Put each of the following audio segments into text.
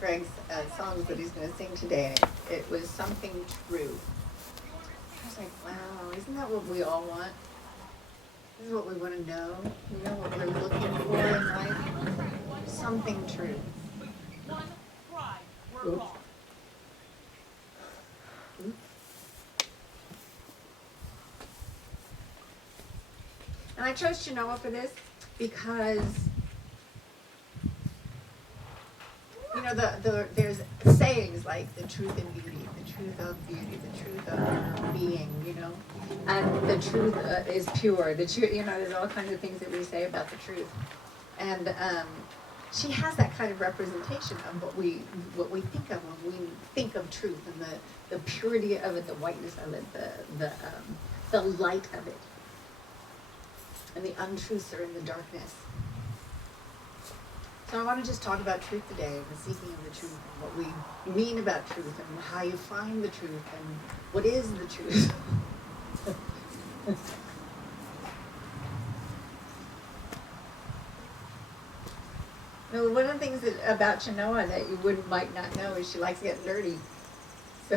Greg's songs that he's going to sing today, and it was Something True. I was like, wow, isn't that what we all want? This is what we want to know. We know what we're looking for in life. Something true. Oops. Oops. And I chose Genoa for this because, you know, there's sayings like the truth in beauty, the truth of beauty, the truth of your being, you know, and the truth is pure. The truth, you know, there's all kinds of things that we say about the truth, and she has that kind of representation of what we think of when we think of truth, and the purity of it, the whiteness of it, the light of it, and the untruths are in the darkness. So I want to just talk about truth today, the seeking of the truth, and what we mean about truth, and how you find the truth, and what is the truth. Now, one of the things about Genoa that you might not know is she likes getting dirty. So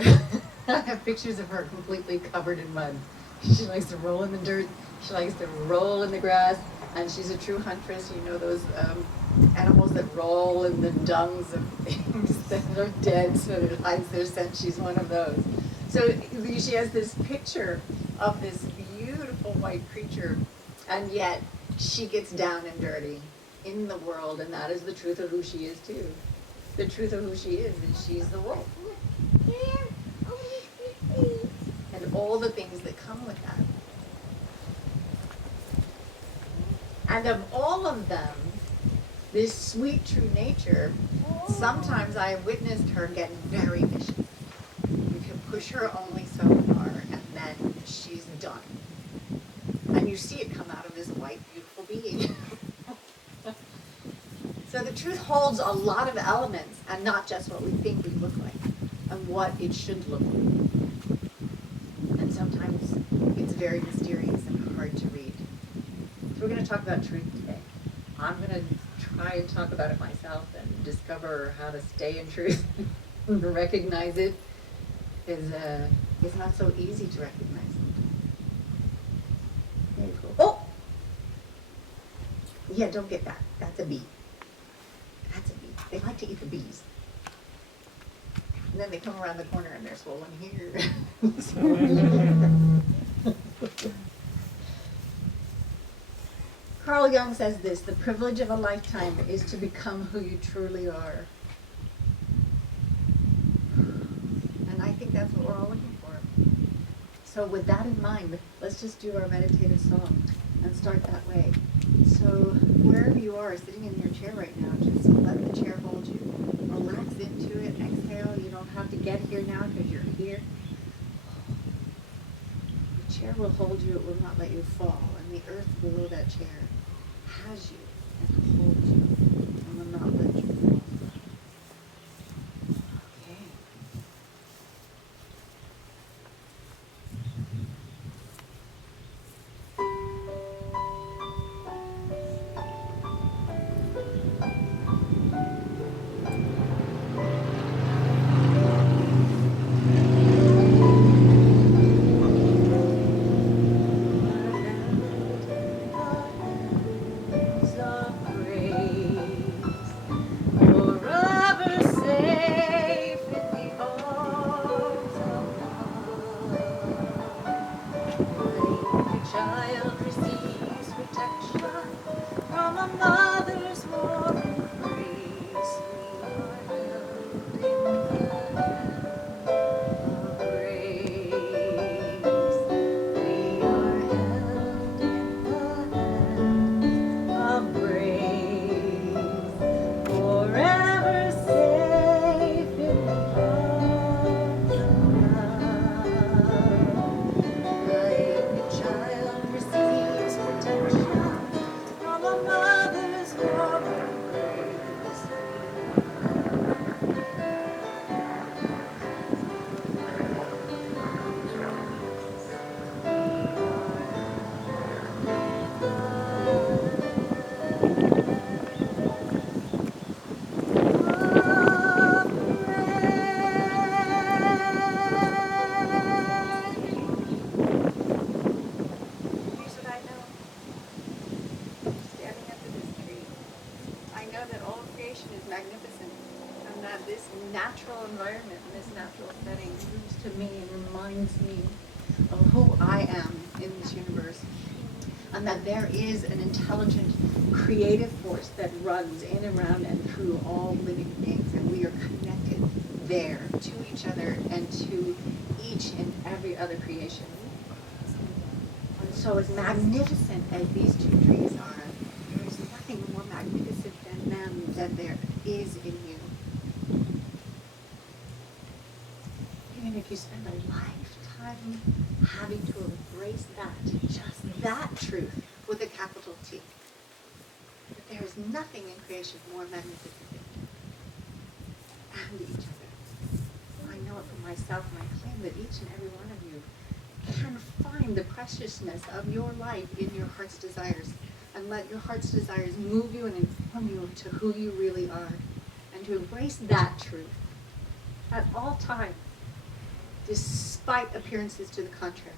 I have pictures of her completely covered in mud. She likes to roll in the dirt. She likes to roll in the grass. And she's a true huntress. You know those animals that roll in the dungs of things that are dead so that it hides their scent? She's one of those. So she has this picture of this beautiful white creature, and yet she gets down and dirty in the world, and that is the truth of who she is too. The truth of who she is she's the wolf. And all the things that come with that. And of all of them, this sweet, true nature, sometimes I have witnessed her get very vicious. You can push her only so far, and then she's done. And you see it come out of this white, beautiful being. So the truth holds a lot of elements, and not just what we think we look like, and what it should look like. And sometimes it's very mysterious and hard to read. So we're going to talk about truth today. I'm going to try and talk about it myself and discover how to stay in truth and recognize it is not so easy to recognize. There you go. Oh! Yeah, don't get that. That's a bee. That's a bee. They like to eat the bees. And then they come around the corner and they're swollen here. Carl Jung says this: the privilege of a lifetime is to become who you truly are. And I think that's what we're all looking for. So with that in mind, let's just do our meditative song and start that way. So wherever you are, sitting in your chair right now, just let the chair hold you. Relax into it. Exhale. You don't have to get here now because you're here. The chair will hold you. It will not let you fall. And the earth below that chair has you and holds you and will not let you fall. Okay. So this natural environment, in this natural setting, moves to me and reminds me of who I am in this universe, and that there is an intelligent, creative force that runs in and around and through all living beings, and we are connected there to each other and to each and every other creation. And so as magnificent as these two trees are, there is nothing more magnificent than them that there is in you. Even if you spend a lifetime having to embrace that, just that truth with a capital T, that there is nothing in creation more magnificent than you and each other. I know it for myself, and I claim that each and every one of you can find the preciousness of your life in your heart's desires, and let your heart's desires move you and inform you to who you really are, and to embrace that truth at all times, despite appearances to the contrary,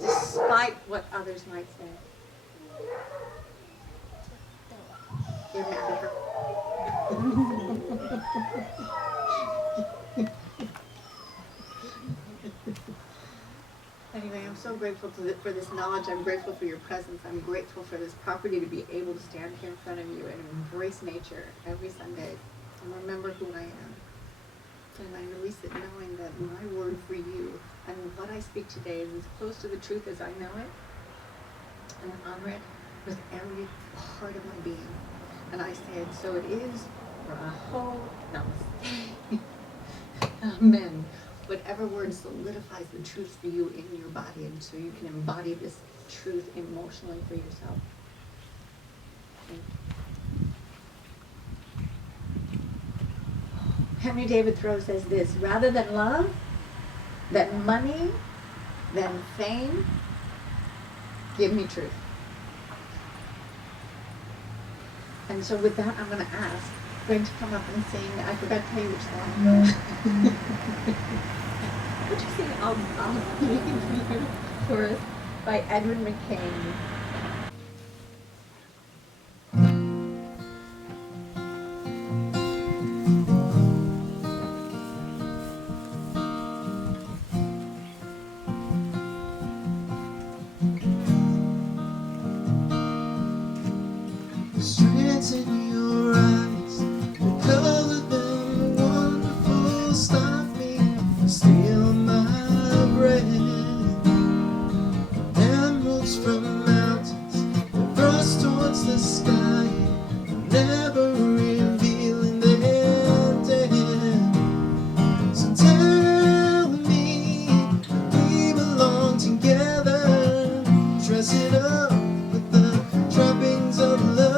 despite what others might say. You're mad at her. Anyway, I'm so grateful for this knowledge. I'm grateful for your presence. I'm grateful for this property to be able to stand here in front of you and embrace nature every Sunday and remember who I am. And I release it knowing that my word for you and what I speak today is as close to the truth as I know it. And I honor it with every part of my being. And I say it, so it is. Raho, namaste. Amen. Whatever word solidifies the truth for you in your body, and so you can embody this truth emotionally for yourself. Thank you. Henry David Thoreau says this: rather than love, than money, than fame, give me truth. And so with that, I'm going to ask Greg to come up and sing. I forgot to tell you which song. Would you sing I'll Leave You for us by Edwin McCain? Strands in your eyes, the color them wonderful, stop me, steal my breath. Emeralds from mountains, that brush towards the sky, never revealing their depth. So tell me we belong together, dress it up with the trappings of love.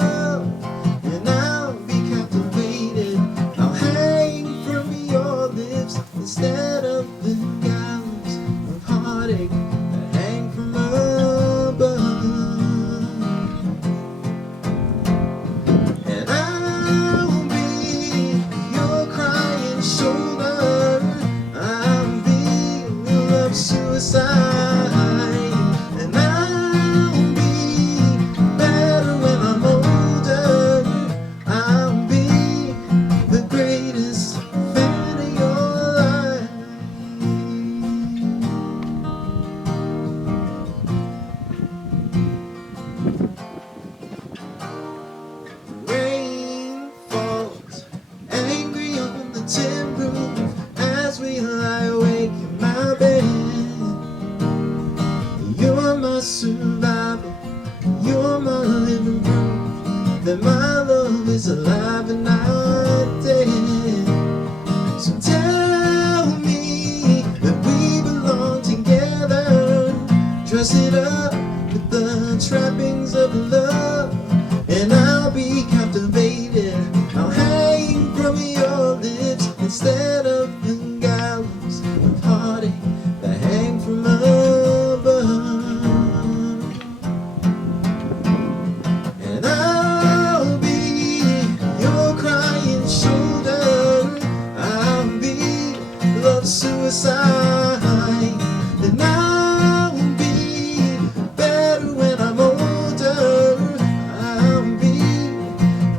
Instead of the gallows of heartache that hang from above, and I'll be your crying shoulder, I'll be your love suicide, and I'll be better when I'm older, I'll be the greatest fan of your life. Rain falls angry on the tin roof as we lie awake in my bed. You're my survival, you're my living proof that my love is alive and not dead. So tell me that we belong together, dress it up with the trappings of love, and I'll be captivated, I'll hang from your lips instead of the gallows of heartache that hang from above. And I'll be your crying shoulder, I'll be love suicide, and I'll be better when I'm older, I'll be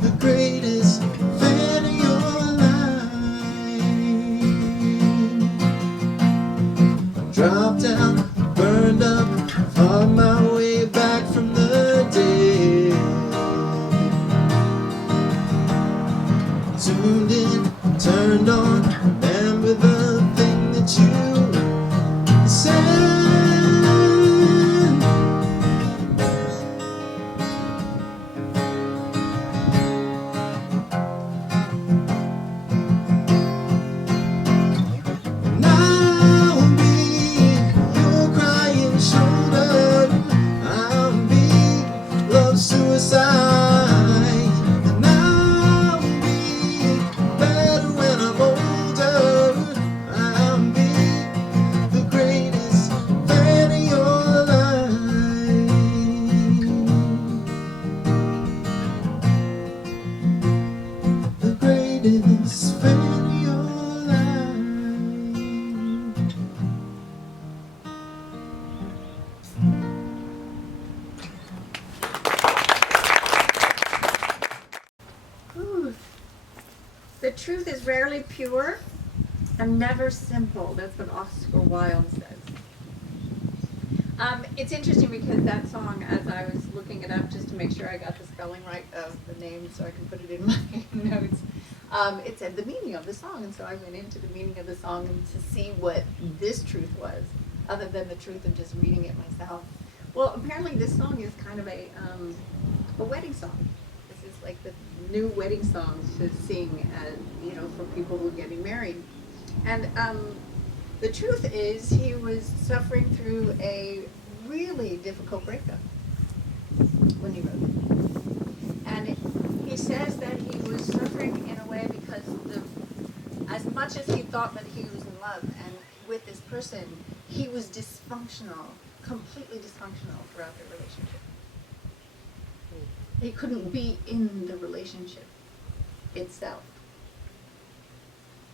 the greatest fan tuned in, turned on. Remember the thing that you said. And I'll be your crying shoulder. I'll be love suicide. And I'll be better when I'm older. I'll be the greatest fan of your life. The greatest fan of your life. Ooh. The truth is rarely pure and never simple. That's what Oscar Wilde says. It's interesting because that song, as I was looking it up just to make sure I got the spelling right of the name so I can put it in my notes, it said the meaning of the song. And so I went into the meaning of the song and to see what this truth was, other than the truth of just reading it myself. Well, apparently this song is kind of a wedding song. This is like the new wedding song to sing, for people who are getting married. And the truth is, he was suffering through a really difficult breakup when he wrote it. And he says that he was suffering in a way because as much as he thought that he was in love and with this person, he was dysfunctional, completely dysfunctional throughout the relationship. He couldn't be in the relationship itself.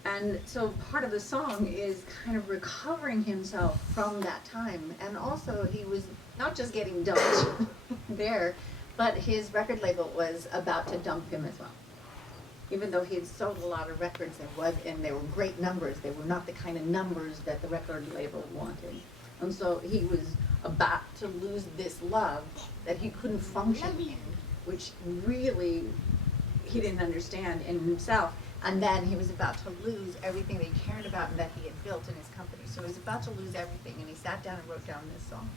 And so part of the song is kind of recovering himself from that time. And also he was not just getting dumped there, but his record label was about to dump him as well. Even though he had sold a lot of records, and they were great numbers, they were not the kind of numbers that the record label wanted. And so he was about to lose this love that he couldn't function in, which really he didn't understand in himself. And then he was about to lose everything that he cared about and that he had built in his company. So he was about to lose everything, and he sat down and wrote down this song.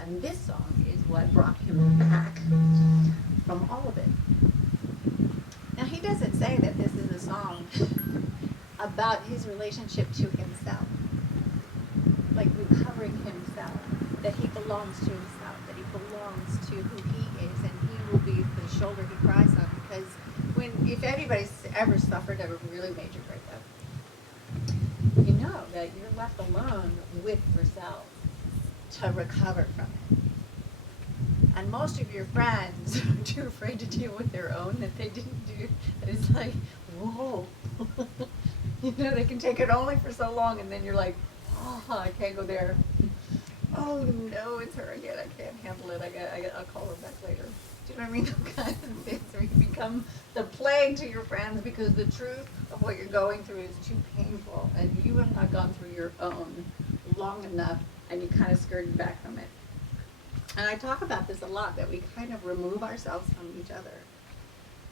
And this song is what brought him back from all of it. Now, he doesn't say that this is a song about his relationship to himself, like recovering himself, that he belongs to himself, that he belongs to who he is, and he will be the shoulder he cries on. Because if anybody's ever suffered a really major breakup, you know that you're left alone with yourself to recover from it. And most of your friends are too afraid to deal with their own that they didn't do. That it's like, whoa. They can take it only for so long, and then you're like, oh, I can't go there. Oh no, it's her again. I can't handle it. I'll call her back later. Do you know what I mean? Those kinds of things where you become the plague to your friends because the truth of what you're going through is too painful, and you have not gone through your own long enough, and you kind of skirted back from it. And I talk about this a lot, that we kind of remove ourselves from each other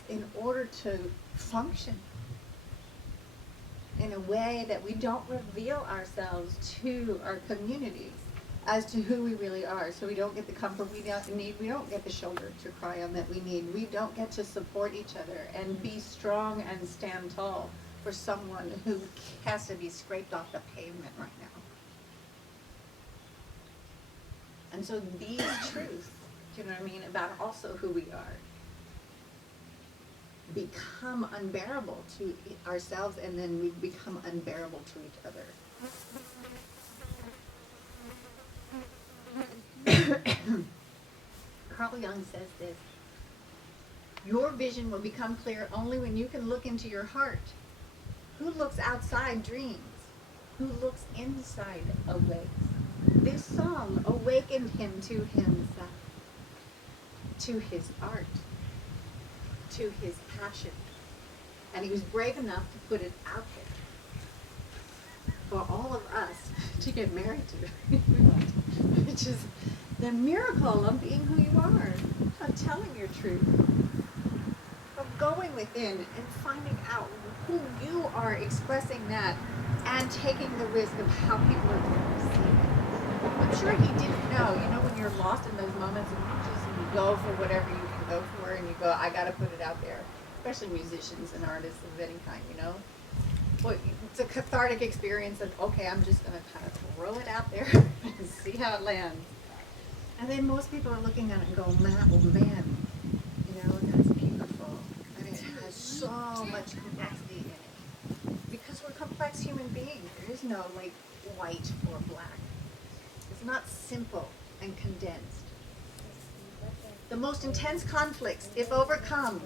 in order to function in a way that we don't reveal ourselves to our communities as to who we really are. So we don't get the comfort we need. We don't get the shoulder to cry on that we need. We don't get to support each other and be strong and stand tall for someone who has to be scraped off the pavement right now. And so these truths, do you know what I mean, about also who we are, become unbearable to ourselves, and then we become unbearable to each other. Carl Jung says this: your vision will become clear only when you can look into your heart. Who looks outside dreams? Who looks inside awakes. This song awakened him to himself, to his art, to his passion. And he was brave enough to put it out there for all of us to get married to, which is the miracle of being who you are, of telling your truth, of going within and finding out who you are expressing that and taking the risk of how people are going to receive it. I'm sure he didn't know, when you're lost in those moments and you go for whatever you can go for and you go, I got to put it out there, especially musicians and artists of any kind, Well, it's a cathartic experience of, okay, I'm just going to kind of throw it out there and see how it lands. And then most people are looking at it and go, man, that's beautiful. And it has so much complexity in it. Because we're complex human beings. There is no, white or black. It's not simple and condensed. The most intense conflicts, if overcome,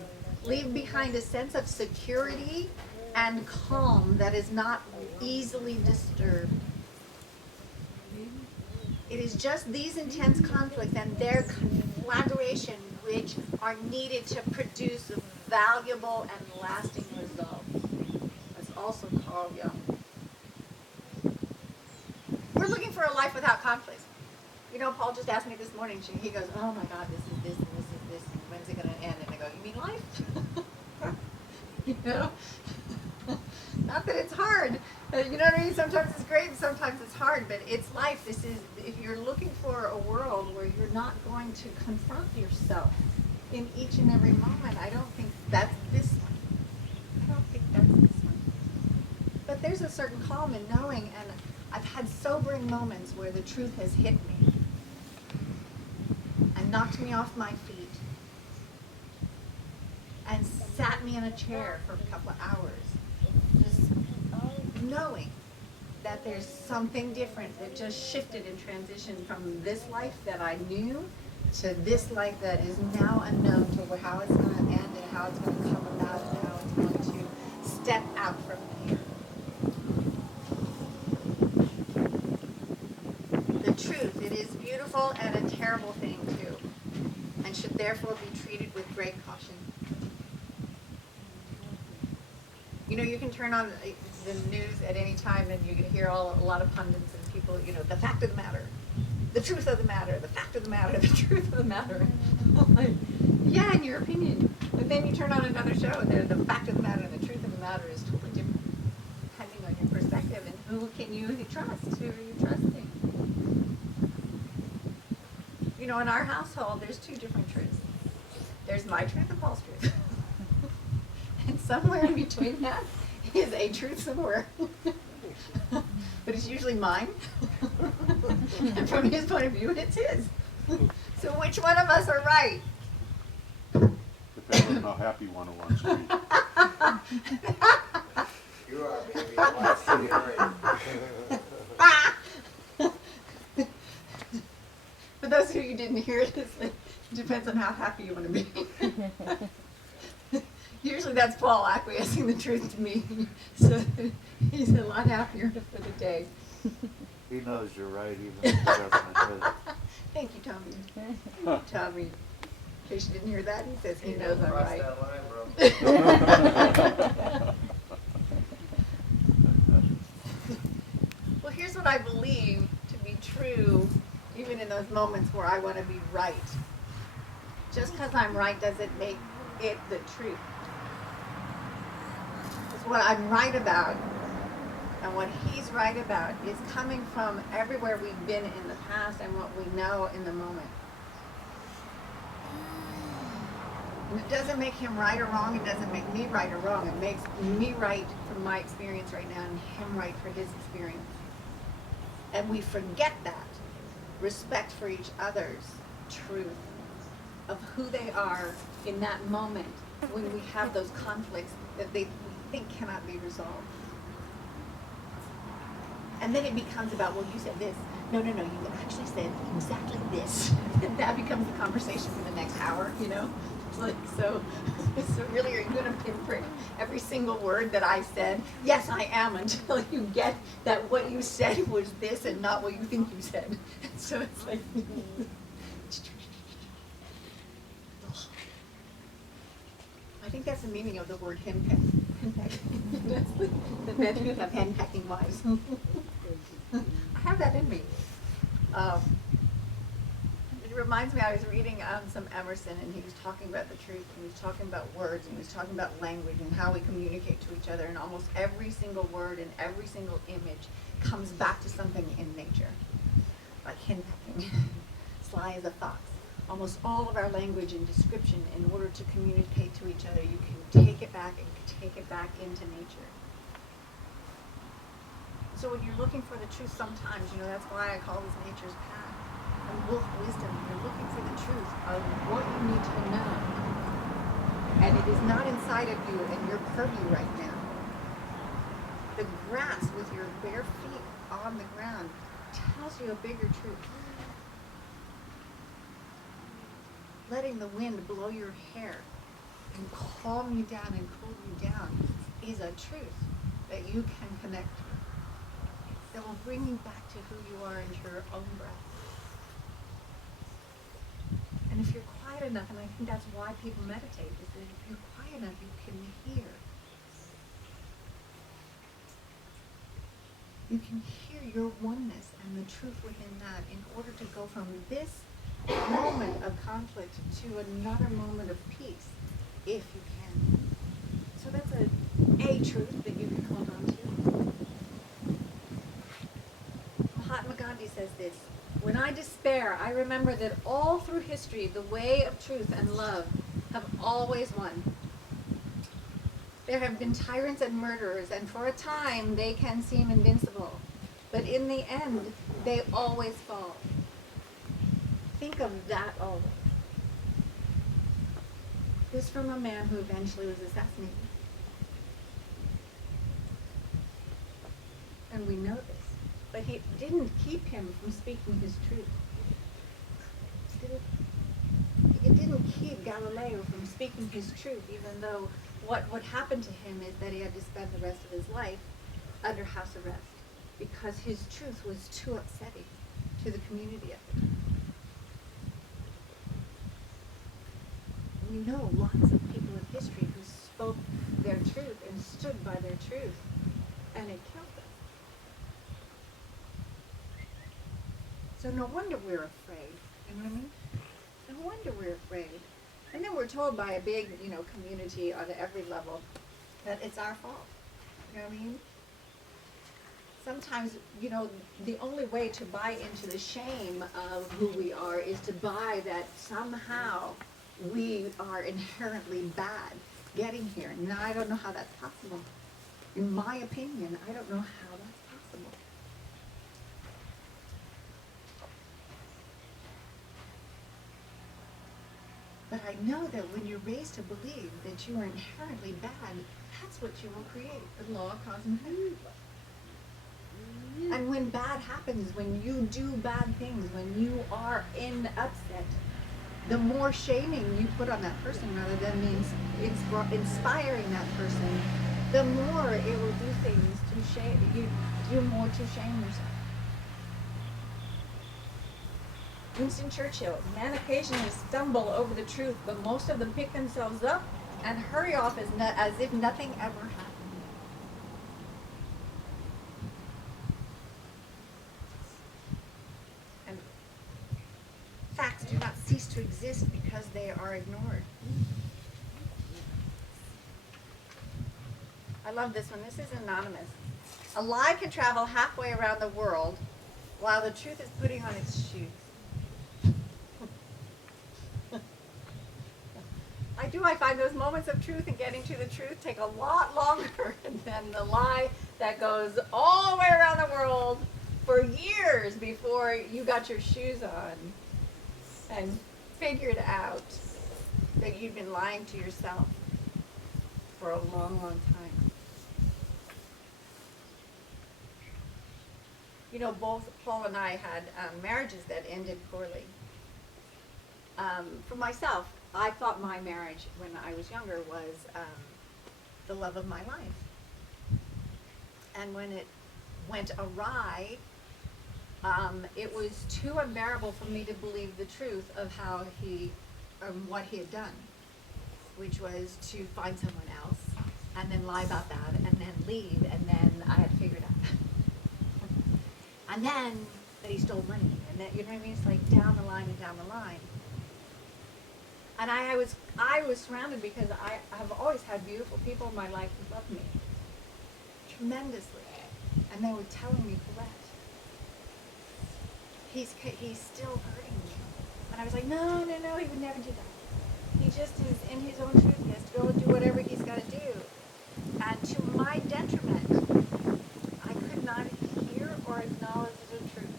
leave behind a sense of security and calm that is not easily disturbed. It is just these intense conflicts and their conflagration which are needed to produce valuable and lasting results. That's also Carl Jung. We're looking for a life without conflicts. Paul just asked me this morning, he goes, oh my God, this is this and this is this, and when's it going to end? And I go, you mean life? Not that it's hard. You know what I mean? Sometimes it's great and sometimes it's hard, but it's life. This is, if you're looking for a world where you're not going to confront yourself in each and every moment, I don't think that's this one. I don't think that's this one. But there's a certain calm in knowing, and I've had sobering moments where the truth has hit me and knocked me off my feet and sat me in a chair for a couple of hours, just knowing that there's something different that just shifted and transitioned from this life that I knew to this life that is now unknown, to how it's going to end and how it's going to come about and how it's going to step out from here. The truth, it is beautiful and a terrible thing too, and should therefore be treated with great caution. You can turn on the news at any time and you can hear a lot of pundits and people, the fact of the matter, the truth of the matter, the fact of the matter, the truth of the matter. Like, yeah, in your opinion. But then you turn on another show and the fact of the matter and the truth of the matter is totally different, depending on your perspective and who can you trust, who are you trusting? In our household, there's two different truths. There's my truth and Paul's truth. And somewhere in between that is a truth somewhere. But it's usually mine. And from his point of view, it's his. So which one of us are right? Depends on how happy one wants to be. You are, baby. Watch the For those of you who didn't hear it, it depends on how happy you want to be. Usually that's Paul acquiescing the truth to me. So he's a lot happier for the day. He knows you're right, even if he doesn't. Thank you, Tommy. Tommy, in case you didn't hear that, he says he knows I'm Cross right. that line, bro. Well, here's what I believe to be true, even in those moments where I want to be right. Just because I'm right doesn't make it the truth. It's what I'm right about, and what he's right about is coming from everywhere we've been in the past and what we know in the moment. And it doesn't make him right or wrong. It doesn't make me right or wrong. It makes me right from my experience right now and him right for his experience. And we forget that. Respect for each other's truth of who they are in that moment when we have those conflicts that we think cannot be resolved. And then it becomes about, well, you said this. No, you actually said exactly this. And that becomes the conversation for the next hour, It's like, so really, are you going to pinprick every single word that I said? Yes, I am, until you get that what you said was this and not what you think you said. So it's like... I think that's the meaning of the word henpeck. That's the men who have henpecking wives. I have that in me. reminds me, I was reading some Emerson, and he was talking about the truth, and he was talking about words, and he was talking about language and how we communicate to each other, and almost every single word and every single image comes back to something in nature, like henpecking, sly as a fox. Almost all of our language and description, in order to communicate to each other, you can take it back and take it back into nature. So when you're looking for the truth, sometimes, that's why I call this nature's path. And wisdom, you're looking for the truth of what you need to know. And it is not inside of you and your purview right now. The grass with your bare feet on the ground tells you a bigger truth. Letting the wind blow your hair and calm you down and cool you down is a truth that you can connect to. That will bring you back to who you are into your own breath. And if you're quiet enough, and I think that's why people meditate, is that if you're quiet enough, you can hear. You can hear your oneness and the truth within that in order to go from this moment of conflict to another moment of peace, if you can. So that's a truth that you can hold on to. Mahatma Gandhi says this: when I despair, I remember that all through history, the way of truth and love have always won. There have been tyrants and murderers, and for a time they can seem invincible. But in the end, they always fall. Think of that always. This from a man who eventually was assassinated. And we know this. But he didn't keep him from speaking his truth. It didn't keep Galileo from speaking his truth, even though what happened to him is that he had to spend the rest of his life under house arrest because his truth was too upsetting to the community at the time. We know lots of people in history who spoke their truth and stood by their truth, and it killed them. So no wonder we're afraid. You know what I mean? No wonder we're afraid. And then we're told by a big, community on every level that it's our fault. You know what I mean? Sometimes, the only way to buy into the shame of who we are is to buy that somehow we are inherently bad getting here. And I don't know how that's possible. In my opinion, I don't know how that's possible. But I know that when you're raised to believe that you are inherently bad, that's what you will create, the law of cause and effect. And when bad happens, when you do bad things, when you are in upset, the more shaming you put on that person rather than inspiring that person, the more it will do things to shame you, do more to shame yourself. Winston Churchill: men occasionally stumble over the truth, but most of them pick themselves up and hurry off as if nothing ever happened. And facts do not cease to exist because they are ignored. I love this one. This is anonymous. A lie can travel halfway around the world while the truth is putting on its shoes. I find those moments of truth and getting to the truth take a lot longer than the lie that goes all the way around the world for years before you got your shoes on and figured out that you've been lying to yourself for a long, long time. Both Paul and I had marriages that ended poorly. For myself, I thought my marriage when I was younger was the love of my life. And when it went awry, it was too unbearable for me to believe the truth of how what he had done, which was to find someone else and then lie about that and then leave, and then I had figured out. And then that he stole money And that, you know what I mean? It's like down the line and down the line. And I was surrounded because I have always had beautiful people in my life who loved me tremendously. And they were telling me, Colette, he's still hurting me. And I was like, no, he would never do that. He just is in his own truth. He has to go and do whatever he's got to do. And to my detriment, I could not hear or acknowledge the truth.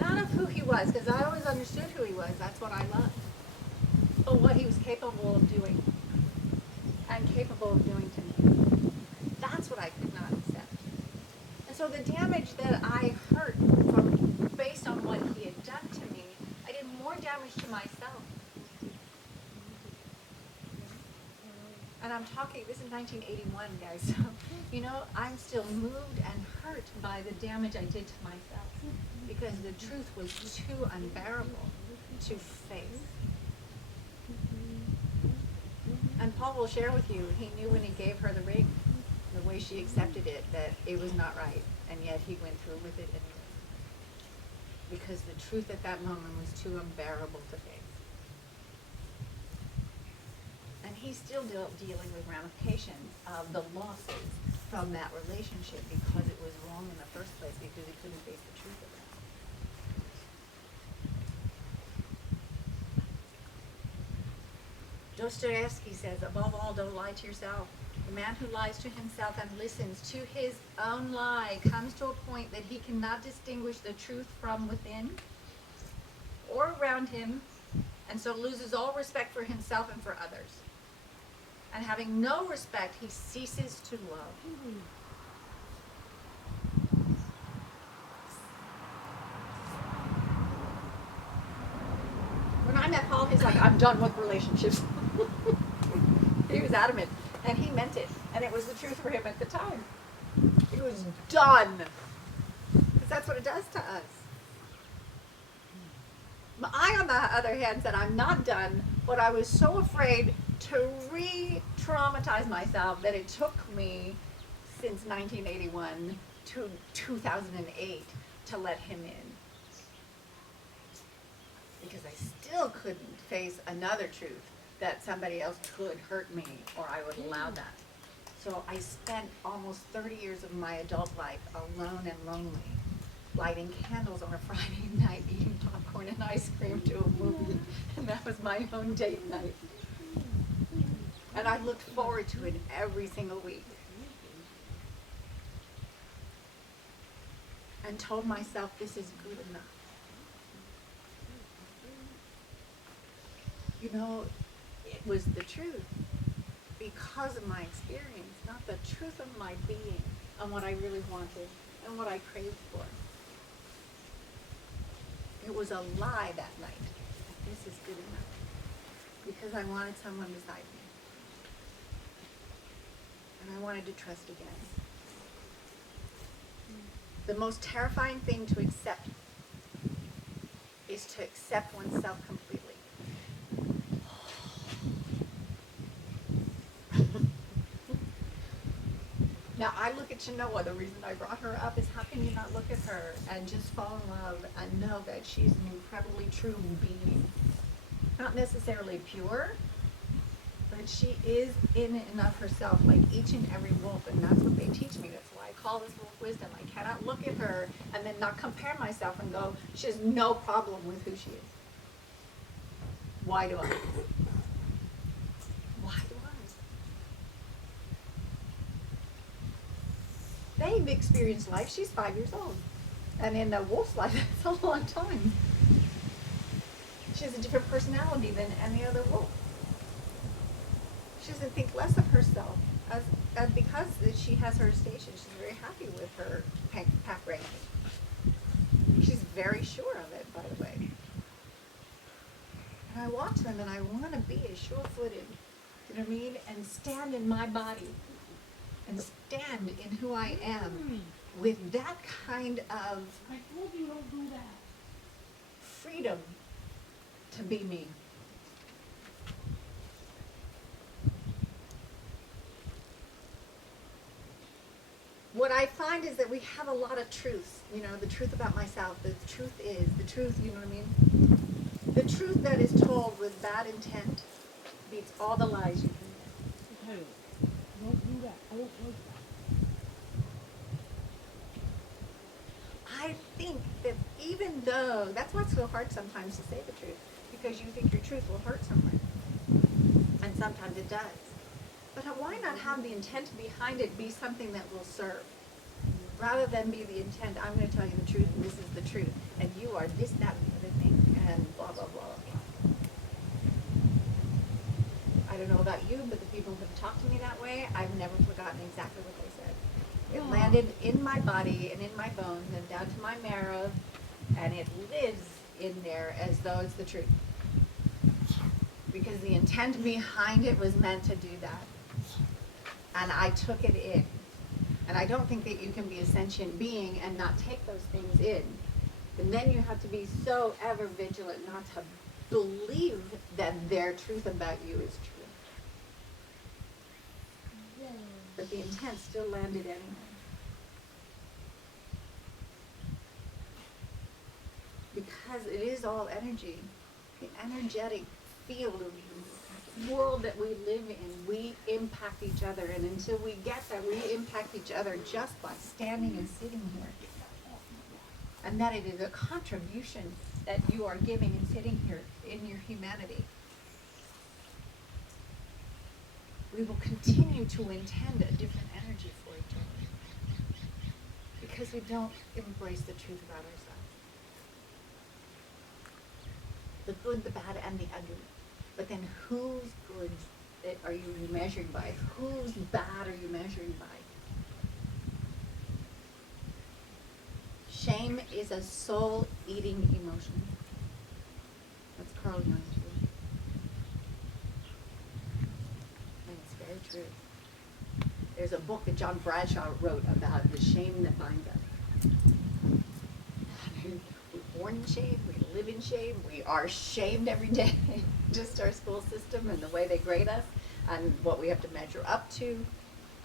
Not of who he was, because I always understood who he was. That's what I loved. But what he was capable of doing. And capable of doing to me. That's what I could not accept. And so the damage that I hurt from, based on what he had done to me, I did more damage to myself. And I'm talking, this is 1981, guys, so, you know, I'm still moved and hurt by the damage I did to myself. Because the truth was too unbearable to face. And Paul will share with you, he knew when he gave her the ring, the way she accepted it, that it was not right. And yet he went through with it anyway. Because the truth at that moment was too unbearable to face. And he's still dealing with ramifications of the losses from that relationship because it was wrong in the first place, because he couldn't face the truth of it. Dostoevsky says, above all, don't lie to yourself. The man who lies to himself and listens to his own lie comes to a point that he cannot distinguish the truth from within or around him, and so loses all respect for himself and for others. And having no respect, he ceases to love. When I met Paul, he's like, I'm done with relationships. He was adamant, and he meant it, and it was the truth for him at the time. He was done, because that's what it does to us. I, on the other hand, said, I'm not done, but I was so afraid to re-traumatize myself that it took me since 1981 to 2008 to let him in. Because I still couldn't face another truth that somebody else could hurt me, or I would allow that. So I spent almost 30 years of my adult life alone and lonely, lighting candles on a Friday night, eating popcorn and ice cream to a movie, and that was my own date night. And I looked forward to it every single week. And told myself, this is good enough. You know, it was the truth because of my experience, not the truth of my being and what I really wanted and what I craved for. It was a lie that night. This is good enough. Because I wanted someone beside me. And I wanted to trust again. The most terrifying thing to accept is to accept oneself completely. Now, I look at Chenoa, the reason I brought her up is how can you not look at her and just fall in love and know that she's an incredibly true being. Not necessarily pure, but she is in and of herself, like each and every wolf, and that's what they teach me. That's why I call this wolf wisdom. I cannot look at her and then not compare myself and go, she has no problem with who she is. Why do I? Why do I? They've experienced life. She's 5 years old. And in a wolf's life, that's a long time. She has a different personality than any other wolf. She doesn't think less of herself. As because she has her station, she's very happy with her pack ranking. She's very sure of it, by the way. And I watch them and I want to be as sure-footed, you know what I mean? And stand in my body. And stand in who I am with that kind of freedom to be me. What I I find is that we have a lot of truths, you know, the truth about myself, the truth is, the truth, you know what I mean? The truth that is told with bad intent beats all the lies you can get. Okay, don't do that. I don't like that. I think that even though, that's why it's so hard sometimes to say the truth, because you think your truth will hurt someone. And sometimes it does. But why not have the intent behind it be something that will serve? Rather than be the intent, I'm going to tell you the truth, and this is the truth, and you are this, that, and the other thing, and blah, blah, blah, blah. I don't know about you, but the people who have talked to me that way, I've never forgotten exactly what they said. It landed in my body and in my bones and down to my marrow, and it lives in there as though it's the truth. Because the intent behind it was meant to do that. And I took it in. And I don't think that you can be a sentient being and not take those things in. And then you have to be so ever vigilant not to believe that their truth about you is true. But the intent still landed anyway. Because it is all energy. The energetic field of the world that we live in, we impact each other, and until we get that, we impact each other just by standing and sitting here. And that it is a contribution that you are giving and sitting here in your humanity. We will continue to intend a different energy for each other because we don't embrace the truth about ourselves. The good, the bad, and the ugly. But then whose good are you measuring by? Whose bad are you measuring by? Shame is a soul-eating emotion. That's Carl Jung's word. And it's very true. There's a book that John Bradshaw wrote about the shame that binds us. We're born in shame, we live in shame, we are shamed every day. Just our school system and the way they grade us and what we have to measure up to.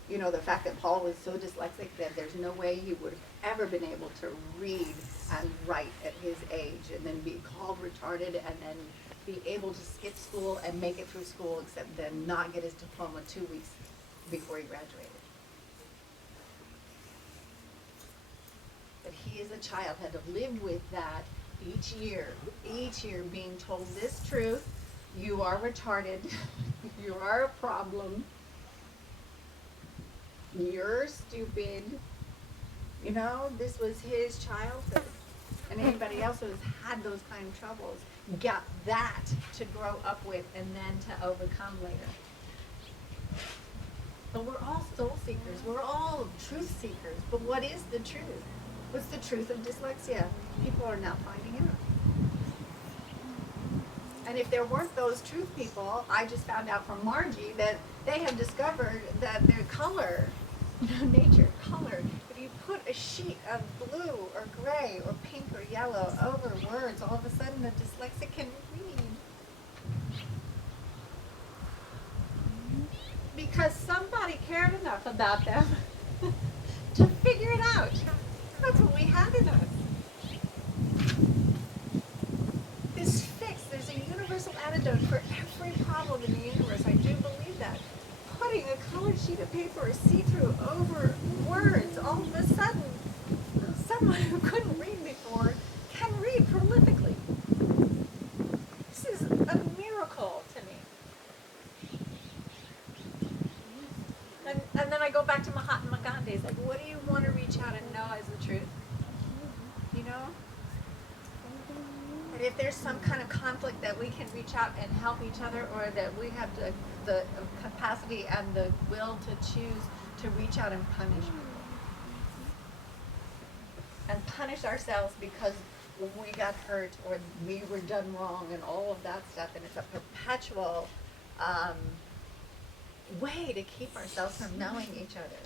You know, the fact that Paul was so dyslexic that there's no way he would have ever been able to read and write at his age and then be called retarded and then be able to skip school and make it through school except then not get his diploma 2 weeks before he graduated. But he as a child had to live with that each year being told this truth: you are retarded, you are a problem, you're stupid. You know, this was his childhood. And anybody else who's had those kind of troubles got that to grow up with and then to overcome later. But we're all soul seekers, we're all truth seekers. But what is the truth? What's the truth of dyslexia? People are now finding out. And if there weren't those truth people, I just found out from Margie that they have discovered that their color, nature, color, if you put a sheet of blue or gray or pink or yellow over words, all of a sudden the dyslexic can read. Because somebody cared enough about them to figure it out. That's what we have in us. This fix, there's a universal antidote for every problem in the universe. I do believe that. Putting a colored sheet of paper or see-through over words, all of a sudden, someone who couldn't read before can read prolifically. This is a miracle to me. And then I go back to Mahatma Gandhi. It's like, what do you want to reach out and know as the truth? You know? And if there's some kind of conflict that we can reach out and help each other, or that we have the capacity and the will to choose to reach out and punish people. And punish ourselves because we got hurt or we were done wrong and all of that stuff. And it's a perpetual way to keep ourselves from knowing each other.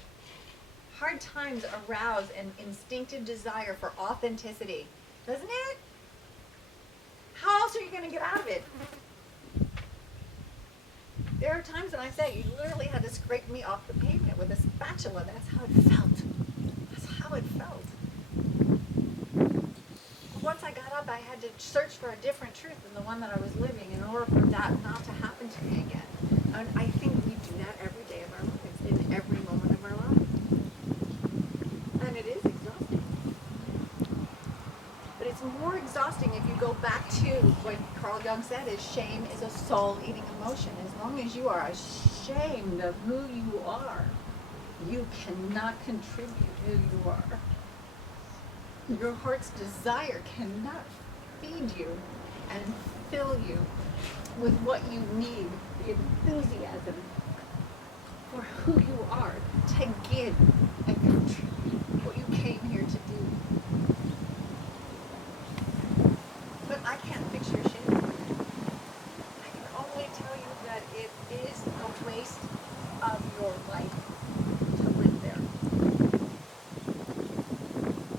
Hard times arouse an instinctive desire for authenticity, doesn't it? How else are you going to get out of it? There are times when I say you literally had to scrape me off the pavement with a spatula. That's how it felt. to search for a different truth than the one that I was living in order for that not to happen to me again. And I think we do that every day of our lives, in every moment of our lives. And it is exhausting. But it's more exhausting if you go back to what Carl Jung said is shame is a soul-eating emotion. As long as you are ashamed of who you are, you cannot contribute who you are. Your heart's desire cannot feed you and fill you with what you need, the enthusiasm for who you are, to give and contribute what you came here to do. But I can't fix your shame. I can only tell you that it is a waste of your life to live there.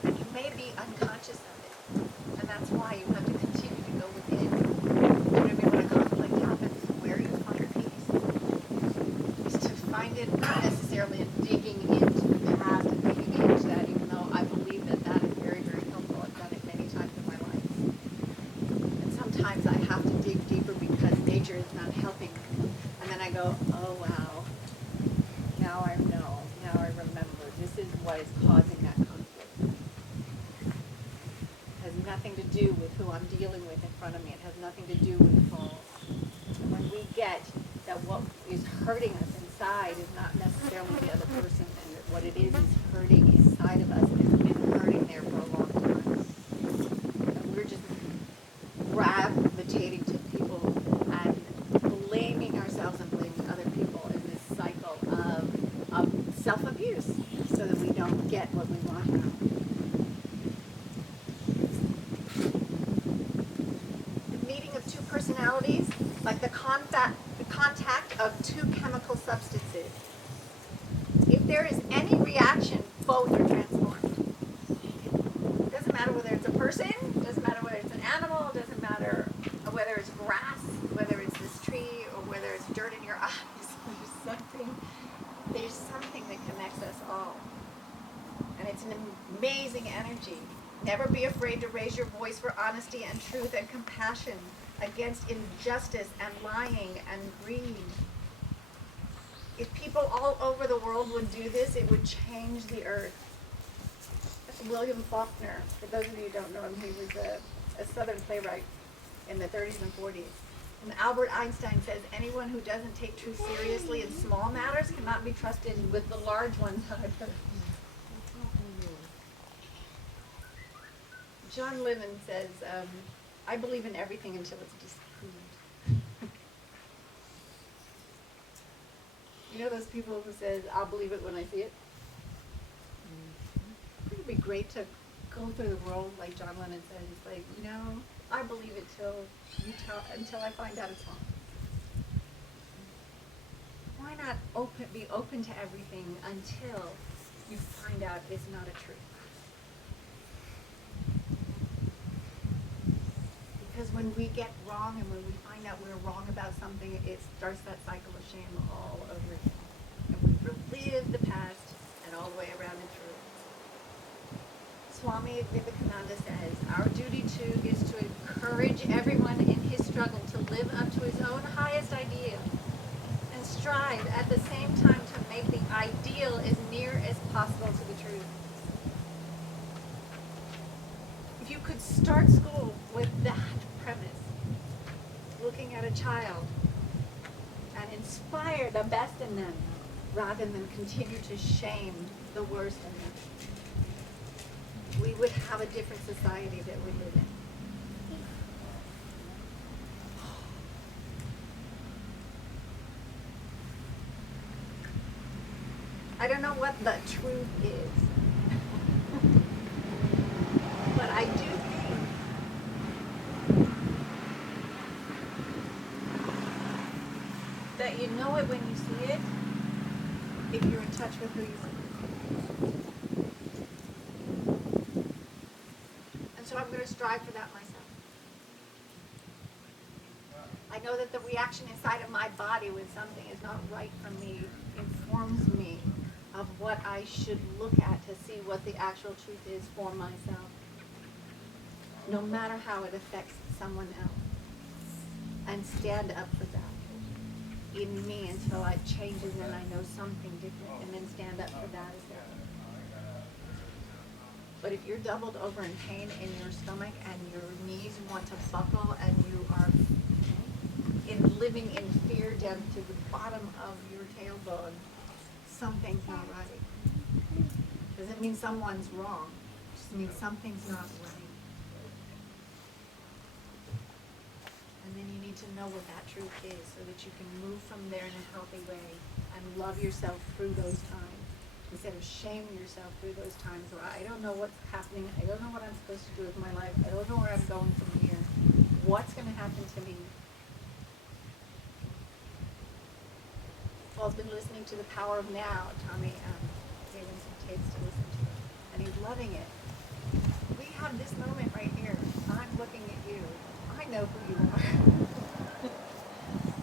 And you may be unconscious of it. And that's why you have to continue to go within. Whenever when a conflict happens, where you find peace is to find it not necessarily in digging into the past and digging into that, even though I believe that that is very, very helpful. I've done it many times in my life. And sometimes I have to dig deeper because nature is not helping me. And then I go, oh wow, now I know, now I remember. This is what is causing that conflict. It has nothing to do with who I'm dealing with in front of me. It has nothing to do with fault. And when we get that what is hurting us inside is not necessarily the other person, and that what it is hurting inside of us, and it's been hurting there for a long time. And we're just gravitating to people and blaming ourselves and blaming other people in this cycle of self-abuse so that we don't get what we want now. The meeting of two personalities, like the contact of two chemical substances. If there is any reaction, both are transformed. It doesn't matter whether it's a person, doesn't matter whether it's an animal, doesn't matter whether it's grass, whether it's this tree, or whether it's dirt in your eyes. There's something that connects us all. And it's an amazing energy. Never be afraid to raise your voice for honesty and truth and compassion against injustice and lying and greed. If people all over the world would do this, it would change the earth. That's William Faulkner. For those of you who don't know him, he was a Southern playwright in the 30s and 40s. And Albert Einstein says anyone who doesn't take truth seriously in small matters cannot be trusted with the large ones either. John Lennon says, I believe in everything until it's disproved. You know those people who says, I'll believe it when I see it? It would be great to go through the world like John Lennon said. It's like, you know, I believe it until I find out it's wrong. Why not be open to everything until you find out it's not a truth? Because when we get wrong and when we find out we're wrong about something, it starts that cycle of shame all over again. And we relive the past and all the way around in truth. Swami Vivekananda says, our duty too is to encourage everyone in his struggle to live up to his own highest ideal and strive at the same time to make the ideal as near as possible to the truth. If you could start school with that premise, looking at a child and inspire the best in them rather than continue to shame the worst in them, we would have a different society that we live in. I don't know what the truth is, but I do think that you know it when you see it, if you're in touch with who you are. And so I'm going to strive for that myself. I know that the reaction inside of my body when something is not right for me informs me of what I should look at to see what the actual truth is for myself. no matter how it affects someone else. And stand up for that in me until it changes and I know something different, and then stand up for that as well. But if you're doubled over in pain in your stomach and your knees want to buckle and you are living in fear down to the bottom of your tailbone, something's not right. Doesn't mean someone's wrong. Just means something's not right. And then you need to know what that truth is so that you can move from there in a healthy way and love yourself through those times instead of shaming yourself through those times where I don't know what's happening, I don't know what I'm supposed to do with my life, I don't know where I'm going from here. What's going to happen to me? Paul's been listening to The Power of Now. Tommy gave him some tapes to listen to, and he's loving it. We have this moment right here. I'm looking at you. I know who you are.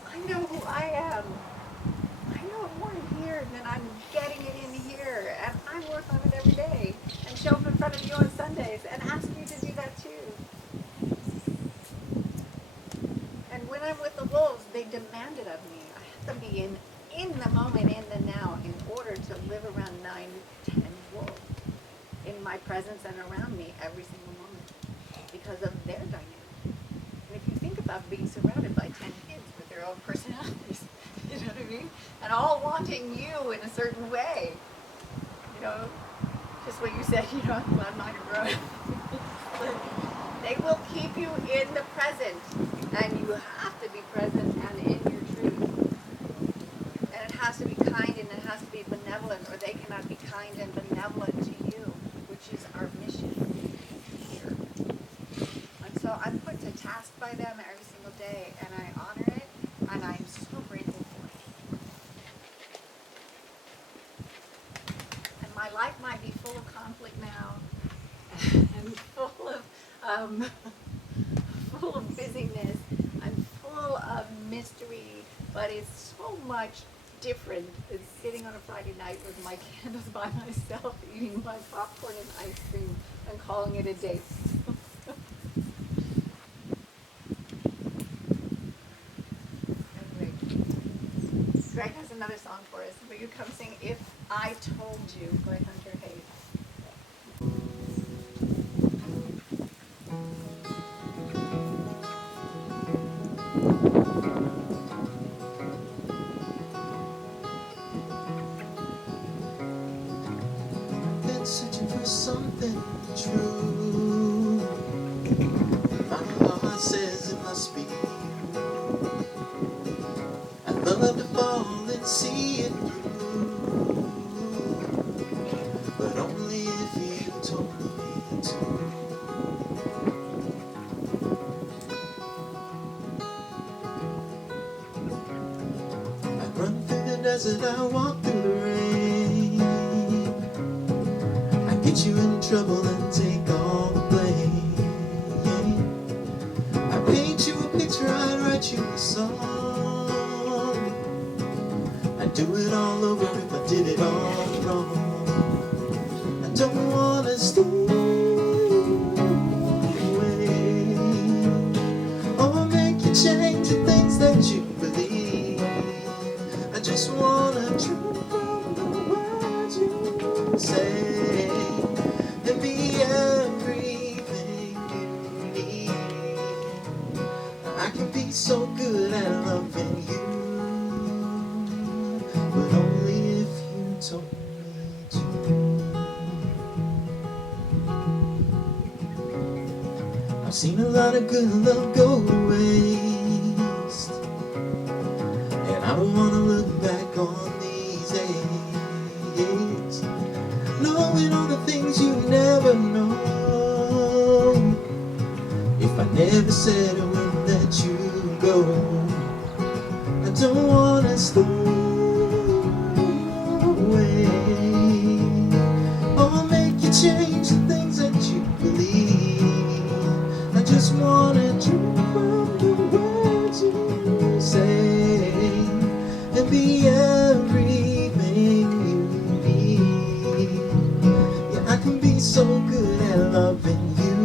I know who I am. I know more in here than I'm getting it in here, and I work on it every day and show up in front of you on Sundays and ask you to do that too. And when I'm with the wolves, they demand it of me. I have to be in the moment, in the now, in order to live around 9 to 10 wolves in my presence and around me every single moment because of their dynamic. And if you think about being surrounded by 10 kids with their own personalities, you know what I mean? And all wanting you in a certain way, you know, just what you said, you know, I'm not a grown. They will keep you in the present, and you have to be present and in your truth. And it has to be kind and it has to be benevolent, or they cannot be kind and benevolent to you, which is our mission here. And so I'm put to task by them every single day, and I honor it, and I'm so grateful for it. And my life might be full of conflict now, and full of busyness, and full of mystery, but it's so much different than sitting on a Friday night with my candles by myself, eating my popcorn and ice cream, and calling it a date. Anyway, Greg has another song for us. Will you come sing If I Told You by Hunter Hayes? Been searching for something true. My heart says it must be. I'd love to fall and see it through, but only if you told me to. I'd run through the desert, I walk through the rain. I get you in trouble and take all the blame. I paint you a picture, I'd write you a song. I'd do it all over if I did it all wrong. I don't wanna stay away or make you change the things that you believe. I just wanna drink from the words you say and be everything you need. I can be so good at loving you, but only if you told me to. I've seen a lot of good love go to waste, and I don't wanna look back on these days knowing all the things you never know. If I never said I would let you go, I don't wanna stay away or make you change the things that you believe. I just wanna drink from the words you say and be everything you need. Yeah, I can be so good at loving you,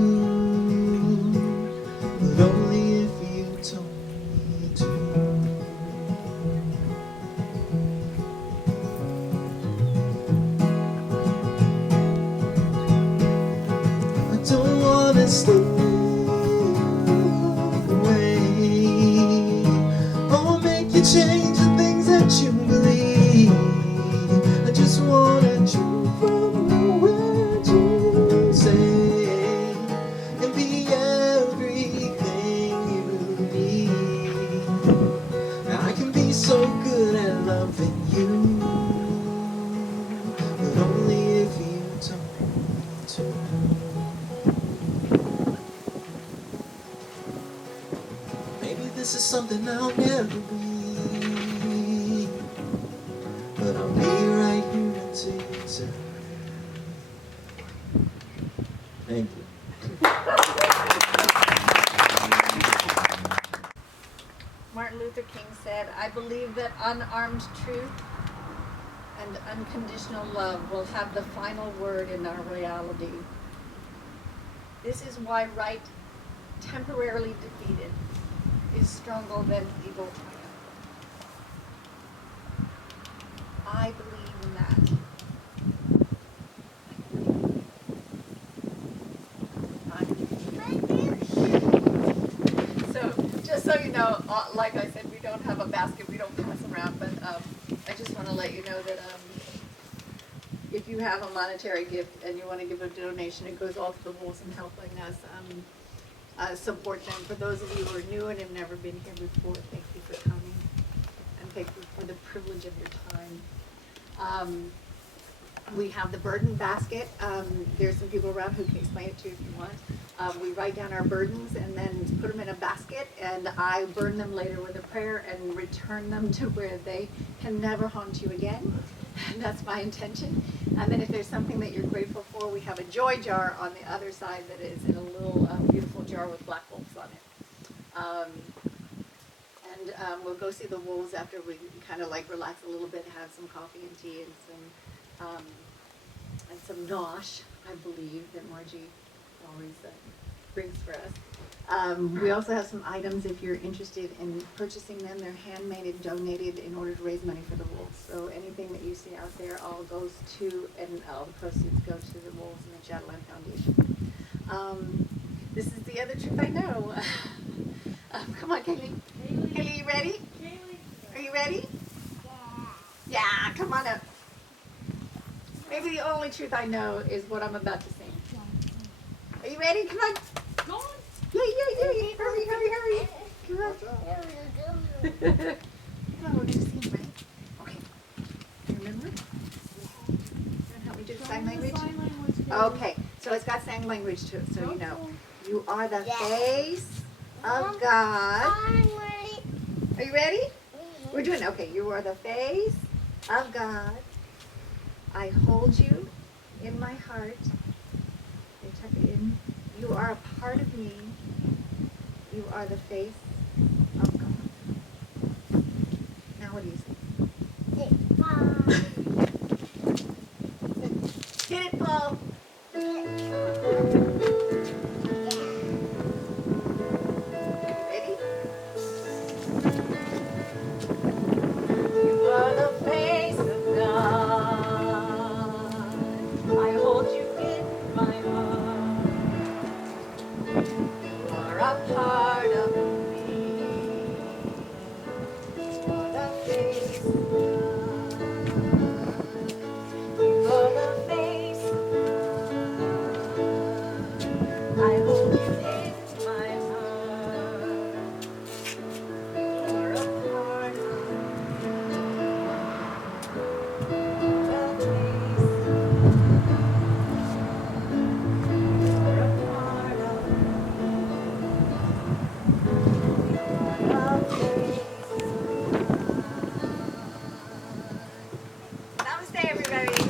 steal away, or make you change the things that you believe. I just wanted you from the words you say, and be everything you need. Now I can be so good at loving you, but only if you told me to. Maybe this is something I'll never be, but I'll be right here until you tell me. Thank you. Martin Luther King said, "I believe that unarmed truth and unconditional love will have the final word in our reality. This is why right, temporarily defeated, is stronger than evil triumph." I believe in that. So, just so you know, like I said, we don't have a basket, we don't pass around, but I just want to let you know that if you have a monetary gift and you want to give a donation, it goes all to the Wolves and helping us support them. For those of you who are new and have never been here before, thank you for coming, and thank you for the privilege of your time. We have the burden basket. There's some people around who can explain it to you if you want. We write down our burdens and then put them in a basket, and I burn them later with a prayer and return them to where they can never haunt you again. That's my intention. And then if there's something that you're grateful for, we have a joy jar on the other side that is in a little beautiful jar with black wolves on it. We'll go see the wolves after we kind of like relax a little bit, have some coffee and tea and some nosh, I believe, that Margie always brings for us. We also have some items if you're interested in purchasing them. They're handmade and donated in order to raise money for the wolves. So anything that you see out there all goes to, and all the proceeds go to the wolves and the Shadowland Foundation. This is the other truth I know. Come on, Kaylee. Kaylee, you ready? Are you ready? Yeah, come on up. Maybe the only truth I know is what I'm about to sing. Are you ready? Come on. Yeah. Hurry. Come on. Come on, we're going to sing, right? Okay. Remember? Help me do the sign language? Okay, so it's got sign language to it, so you know. You are the face of God. Are you ready? We're doing it. Okay, you are the face of God. I hold you in my heart. I tuck it in. You are a part of me. You are the face of God. Now what do you say? Hit it, Paul. Ready? You are the face of God. I hold you in my heart. You are a part of me. You are the face of God. You are the face of God. I hold you in my heart. You are a part of the face of God. You are a part of Namaste, everybody.